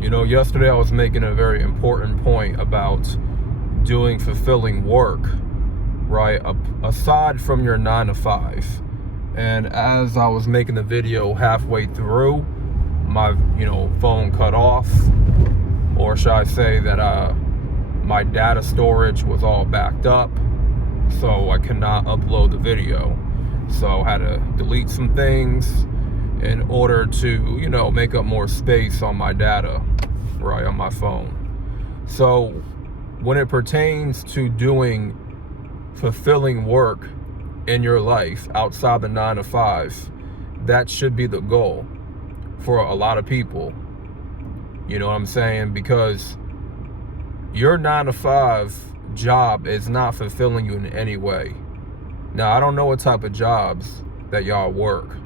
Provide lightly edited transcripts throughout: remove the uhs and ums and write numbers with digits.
Yesterday I was making a very important point about doing fulfilling work, right? Aside from your 9 to 5. And as I was making the video halfway through, my, phone cut off, or should I say that my data storage was all backed up, so I could not upload the video. So I had to delete some things in order to, make up more space on my data, right, on my phone. So when it pertains to doing fulfilling work in your life outside the 9 to 5, that should be the goal for a lot of people. You know what I'm saying? Because your 9 to 5 job is not fulfilling you in any way. Now, I don't know what type of jobs that y'all work,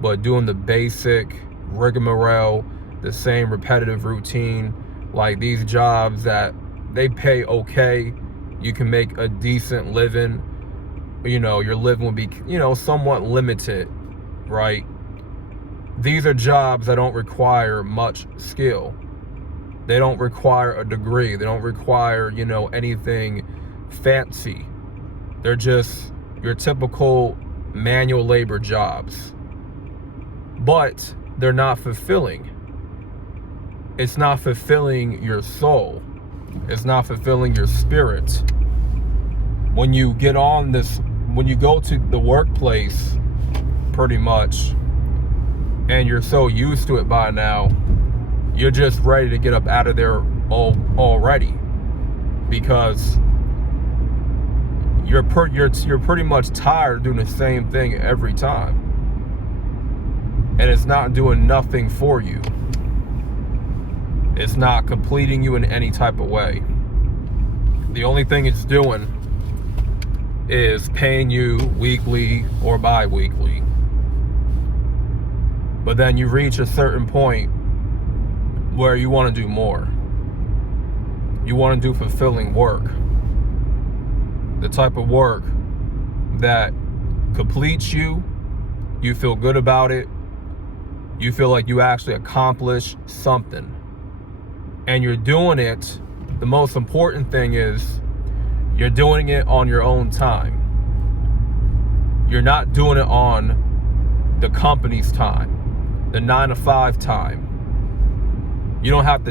but doing the basic rigmarole, the same repetitive routine, like these jobs that they pay okay, you can make a decent living, your living will be, somewhat limited, right? These are jobs that don't require much skill. They don't require a degree. They don't require, anything fancy. They're just your typical manual labor jobs. But they're not fulfilling. It's not fulfilling your soul. It's not fulfilling your spirit. When you go to the workplace, pretty much, and you're so used to it by now, you're just ready to get up out of there already, because you're pretty much tired of doing the same thing every time, and it's not doing nothing for you. It's not completing you in any type of way. The only thing it's doing is paying you weekly or bi-weekly. But then you reach a certain point where you want to do more. You want to do fulfilling work. The type of work that completes you. You feel good about it. You feel like you actually accomplished something. And you're doing it. The most important thing is you're doing it on your own time. You're not doing it on the company's time, the 9 to 5 time. You don't have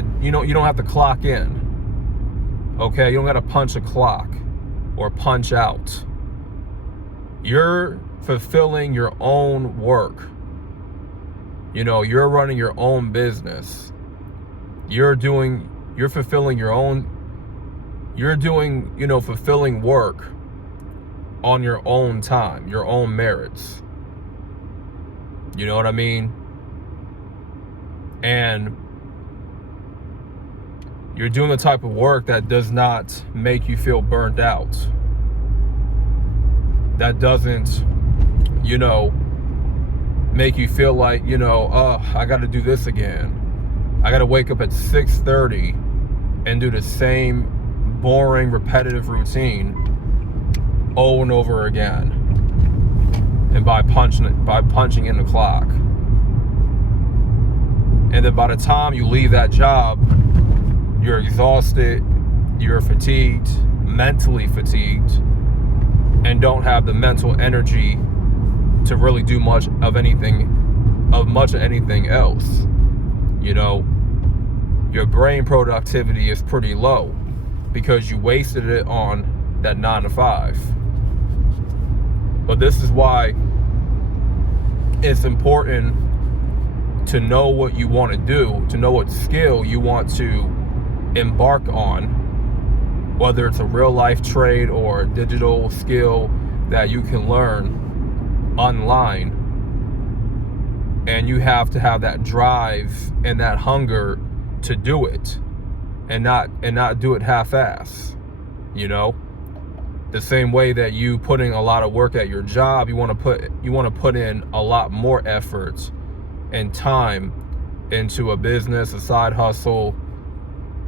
to clock in. Okay, you don't got to punch a clock or punch out. You're fulfilling your own work. You're running your own business. You're fulfilling your own, fulfilling work on your own time, your own merits. You know what I mean? And you're doing the type of work that does not make you feel burned out. That doesn't, make you feel like, I got to do this again. I got to wake up at 6:30 and do the same boring, repetitive routine over and over again. And by punching in the clock. And then by the time you leave that job, you're exhausted, you're fatigued, mentally fatigued, and don't have the mental energy to really do much of anything else. Your brain productivity is pretty low because you wasted it on that 9 to 5. But this is why it's important to know what you want to do, to know what skill you want to embark on, whether it's a real life trade or a digital skill that you can learn online. And you have to have that drive and that hunger to do it, and not do it half-ass. The same way that you putting a lot of work at your job, you want to put in a lot more effort and time into a business, a side hustle,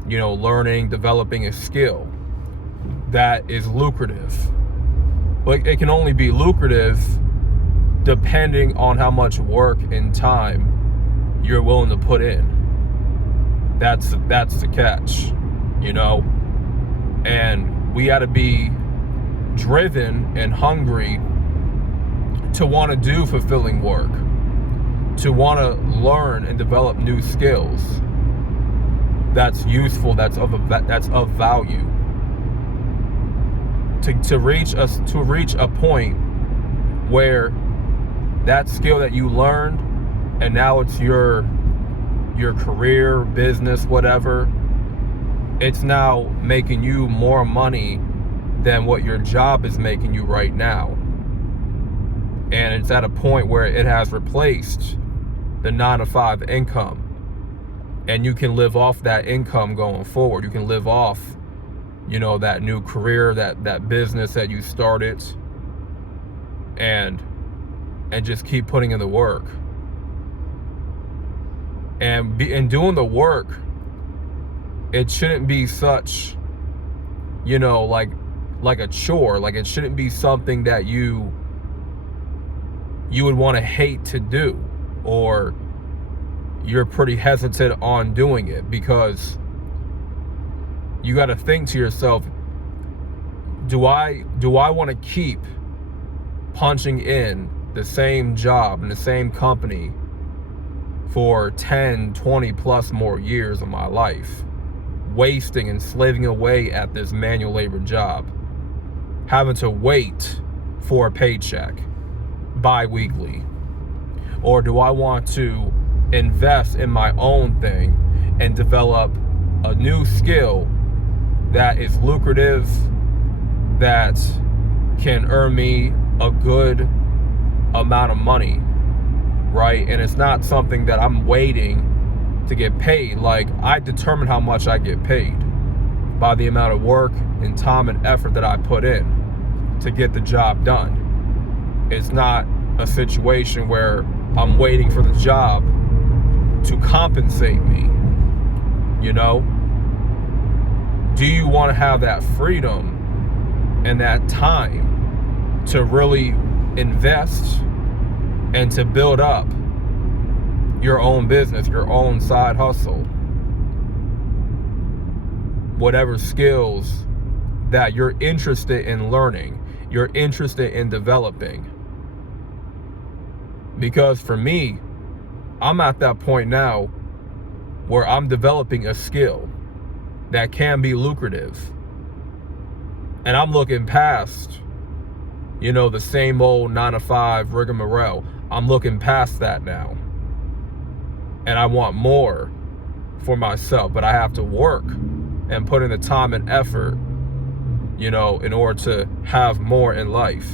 learning, developing a skill that is lucrative. But it can only be lucrative depending on how much work and time you're willing to put in. That's the catch, you know? And we got to be driven and hungry to want to do fulfilling work, to want to learn and develop new skills that's useful, that's of value, to reach a point where that skill that you learned, and now it's your career, business, whatever, it's now making you more money than what your job is making you right now. And it's at a point where it has replaced the 9-to-5 income. And you can live off that income going forward. You can live off, you know, that new career, that business that you started, and just keep putting in the work. And doing the work, it shouldn't be such, you know, like a chore. Like, it shouldn't be something that you would want to hate to do, or you're pretty hesitant on doing it, because you got to think to yourself, do I want to keep punching in the same job in the same company for 10, 20 plus more years of my life, wasting and slaving away at this manual labor job, having to wait for a paycheck bi-weekly? Or do I want to invest in my own thing and develop a new skill that is lucrative, that can earn me a good amount of money, right? And it's not something that I'm waiting to get paid. Like, I determine how much I get paid by the amount of work and time and effort that I put in to get the job done. It's not a situation where I'm waiting for the job to compensate me, you know? Do you want to have that freedom and that time to really invest and to build up your own business, your own side hustle, whatever skills that you're interested in learning, you're interested in developing? Because for me, I'm at that point now where I'm developing a skill that can be lucrative. And I'm looking past, you know, the same old 9-to-5 rigmarole. I'm looking past that now. And I want more for myself, but I have to work and put in the time and effort, you know, in order to have more in life,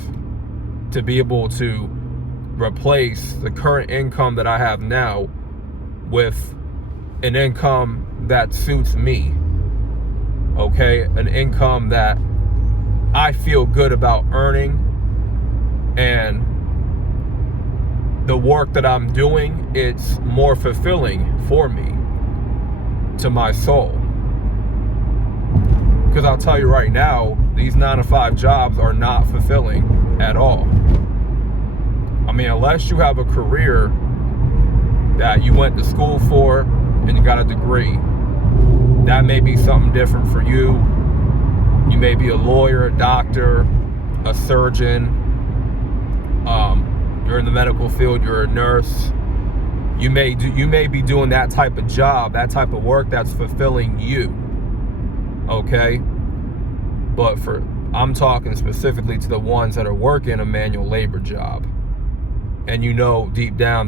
to be able to replace the current income that I have now with an income that suits me, okay? An income that I feel good about earning, and the work that I'm doing, it's more fulfilling for me, to my soul. Because I'll tell you right now, these 9-to-5 jobs are not fulfilling at all. I mean, unless you have a career that you went to school for and you got a degree, that may be something different for you. You may be a lawyer, a doctor, a surgeon. You're in the medical field, you're a nurse. You may be doing that type of job, that type of work that's fulfilling you. Okay? But I'm talking specifically to the ones that are working a manual labor job. And you know deep down